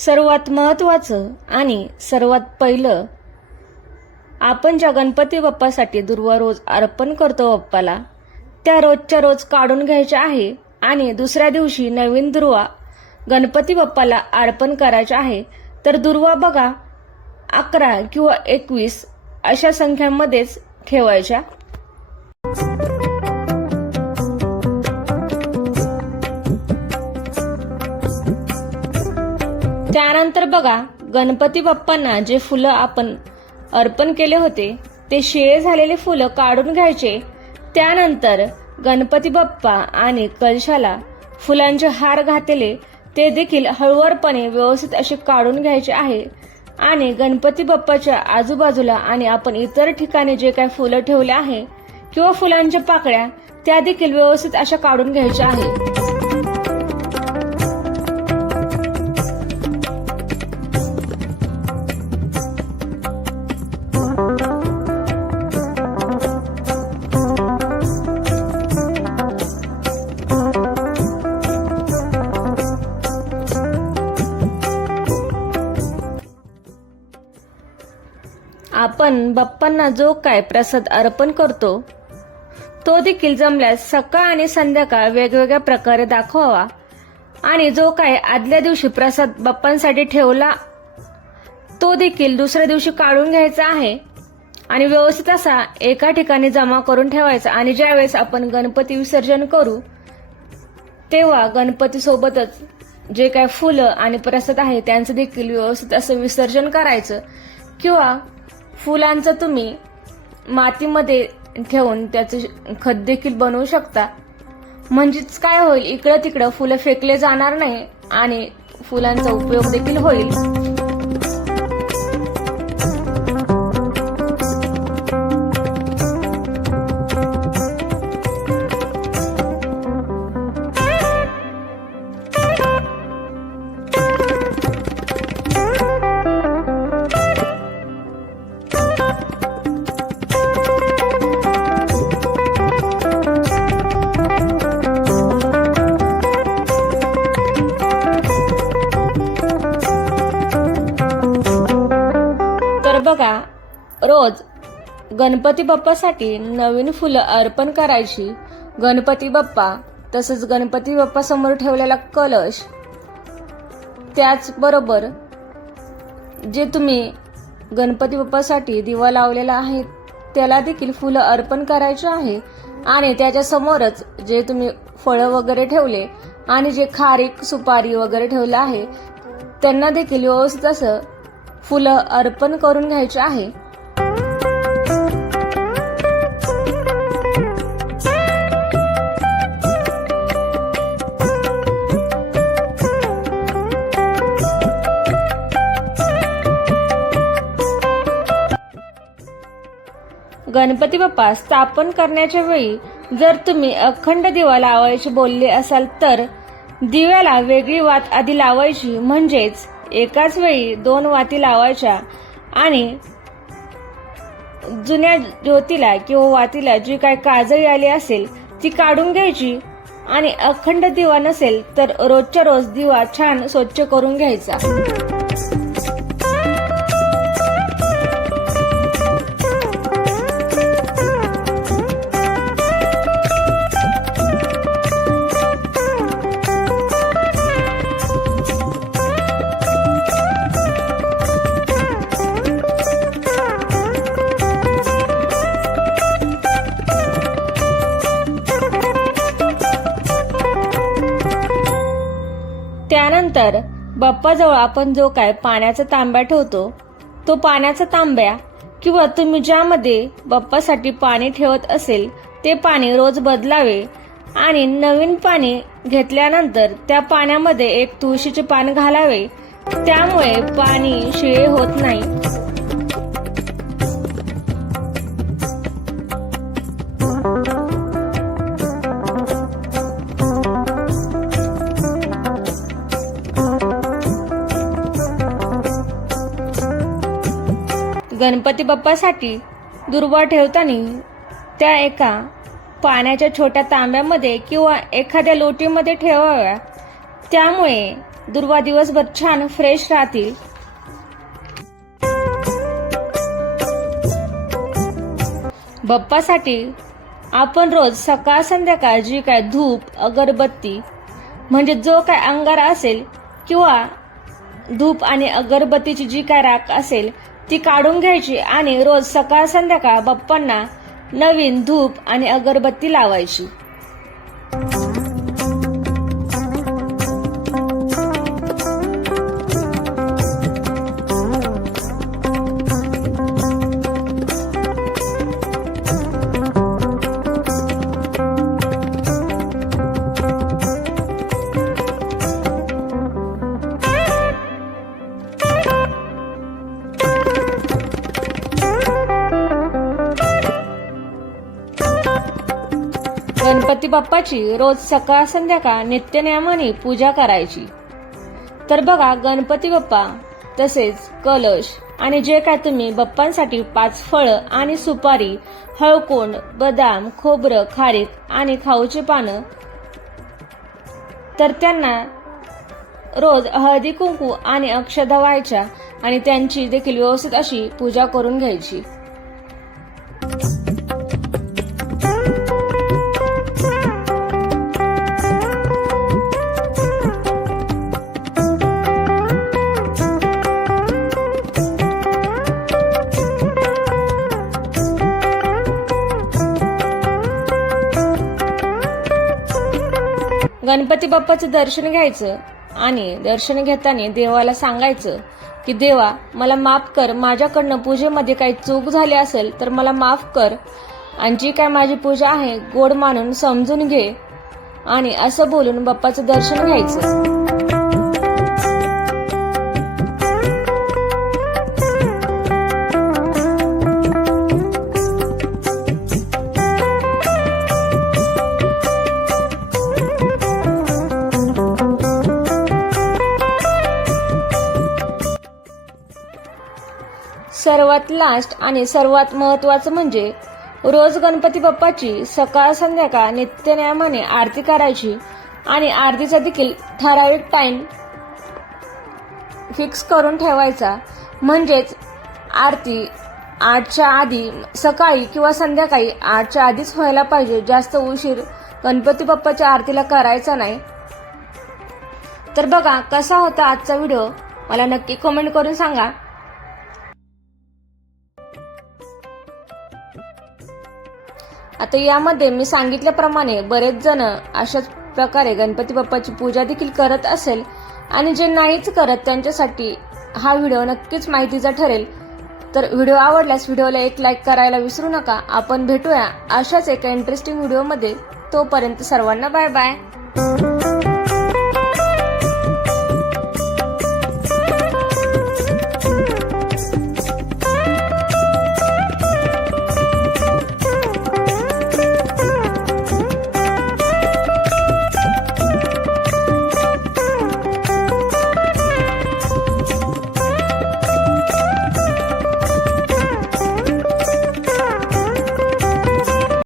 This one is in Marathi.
सर्वात महत्त्वाचं आणि सर्वात पहिलं आपण ज्या गणपती बाप्पासाठी दुर्वा रोज अर्पण करतो बाप्पाला त्या रोजच्या रोज काढून घ्यायच्या आहे आणि दुसऱ्या दिवशी नवीन दुर्वा गणपती बाप्पाला अर्पण करायच्या आहे तर दुर्वा बघा अकरा किंवा एकवीस अशा संख्यांमध्येच ठेवायच्या. त्यानंतर बघा गणपती बाप्पांना जे फुलं आपण अर्पण केले होते ते शिळे झालेले फुलं काढून घ्यायचे. त्यानंतर गणपती बाप्पा आणि कलशाला फुलांचे हार घातलेले ते देखील हळूवारपणे व्यवस्थित असे काढून घ्यायचे आहे. आणि गणपती बाप्पाच्या आजूबाजूला आणि आपण इतर ठिकाणी जे काही फुलं ठेवले आहे किंवा फुलांच्या पाकळ्या त्या देखील व्यवस्थित अशा काढून घ्यायच्या आहे आपण बाप्पांना जो काय प्रसाद अर्पण करतो तो देखील जमल्यास सकाळ आणि संध्याकाळ वेगवेगळ्या प्रकारे दाखवावा. आणि जो काय आदल्या दिवशी प्रसाद बाप्पांसाठी ठेवला तो देखील दुसऱ्या दिवशी काढून घ्यायचा आहे. आणि व्यवस्थित असा एका ठिकाणी जमा करून ठेवायचा. आणि ज्यावेळेस आपण गणपती विसर्जन करू तेव्हा गणपती सोबतच जे काय फुलं आणि प्रसाद आहे त्यांचं देखील व्यवस्थित असं विसर्जन करायचं. किंवा फुलांचं तुम्ही मातीमध्ये ठेवून त्याचे खत देखील बनवू शकता. म्हणजेच काय होईल? इकडं तिकडं फुलं फेकले जाणार नाही आणि फुलांचा उपयोग देखील होईल. रोज गणपती बाप्पासाठी नवीन फुलं अर्पण करायची. गणपती बाप्पा तसंच गणपती बाप्पा समोर ठेवलेला कलश त्याचबरोबर जे तुम्ही गणपती बाप्पासाठी दिवा लावलेला आहे त्याला देखील फुलं अर्पण करायचे आहे. आणि त्याच्यासमोरच जे तुम्ही फळं वगैरे ठेवले आणि जे खारीक सुपारी वगैरे ठेवलं आहे त्यांना देखील व्यवस्थित असं फुलं अर्पण करून घ्यायचे आहे. गणपती बाप्पा स्थापन करण्याच्या वेळी जर तुम्ही अखंड दिवा लावायची बोलले असाल तर दिव्याला वेगळी वात आधी लावायची म्हणजेच एकाच वेळी दोन वाती लावायच्या आणि जुन्या ज्योतीला किंवा वातीला जी काय काजळी आली असेल ती काढून घ्यायची आणि अखंड दिवा नसेल तर रोजच्या रोज दिवा छान स्वच्छ करून घ्यायचा. त्यानंतर बाप्पाजवळ आपण जो काय पाण्याचा तांब्या ठेवतो तो पाण्याचा तांब्या किंवा तुम्ही ज्यामध्ये बाप्पासाठी पाणी ठेवत असेल ते पाणी रोज बदलावे आणि नवीन पाणी घेतल्यानंतर त्या पाण्यामध्ये एक तुळशीचे पान घालावे. त्यामुळे पाणी शिळे होत नाही. गणपती बाप्पासाठी दुर्वा ठेवताना त्या एका पाण्याच्या छोट्या तांब्यामध्ये किंवा एखाद्या लोटीमध्ये ठेवाव्या. त्यामुळे दुर्वा दिवसभर छान फ्रेश राहतील. बाप्पासाठी आपण रोज सकाळ संध्याकाळ जी काय धूप अगरबत्ती म्हणजे जो काय अंगारा असेल किंवा धूप आणि अगरबत्तीची जी काय राख असेल ती काढून घ्यायची आणि रोज सकाळ संध्याकाळ बाप्पांना नवीन धूप आणि अगरबत्ती लावायची. गणपती बाप्पाची रोज सकाळ संध्याकाळ नित्यनियमाने पूजा करायची. तर बघा गणपती बाप्पा तसेच कलश आणि जे काय तुम्ही बाप्पांसाठी पाच फळं आणि सुपारी हळकोंड बदाम खोबरं खारीक आणि खाऊची पानं तर त्यांना रोज हळदी कुंकू आणि अक्षदा व्हायच्या आणि त्यांची देखील व्यवस्थित अशी पूजा करून घ्यायची. गणपती बाप्पाचं दर्शन घ्यायचं आणि दर्शन घेताना देवाला सांगायचं की देवा मला माफ कर. माझ्याकडनं पूजेमध्ये काही चूक झाली असेल तर मला माफ कर. आणि जी काय माझी पूजा आहे गोड मानून समजून घे. आणि असं बोलून बाप्पाचं दर्शन घ्यायचं. सर्वात लास्ट आणि सर्वात महत्वाचं म्हणजे रोज गणपती बाप्पाची सकाळ संध्याकाळ नित्यनियमाने आरती करायची आणि आरतीचा देखील ठराविक टाइम फिक्स करून ठेवायचा. म्हणजेच आरती आठच्या आधी सकाळी किंवा संध्याकाळी आठच्या आधीच व्हायला पाहिजे. जास्त उशीर गणपती बाप्पाच्या आरतीला करायचा नाही. तर बघा कसा होता आजचा व्हिडिओ मला नक्की कमेंट करून सांगा. आता यामध्ये मी सांगितल्याप्रमाणे बरेच जण अशाच प्रकारे गणपती बाप्पाची पूजा देखील करत असेल आणि जे नाहीच करत त्यांच्यासाठी हा व्हिडिओ नक्कीच माहितीचा ठरेल. तर व्हिडिओ आवडल्यास व्हिडिओला एक लाईक करायला विसरू नका. आपण भेटूया अशाच एका इंटरेस्टिंग व्हिडिओमध्ये तोपर्यंत सर्वांना बाय बाय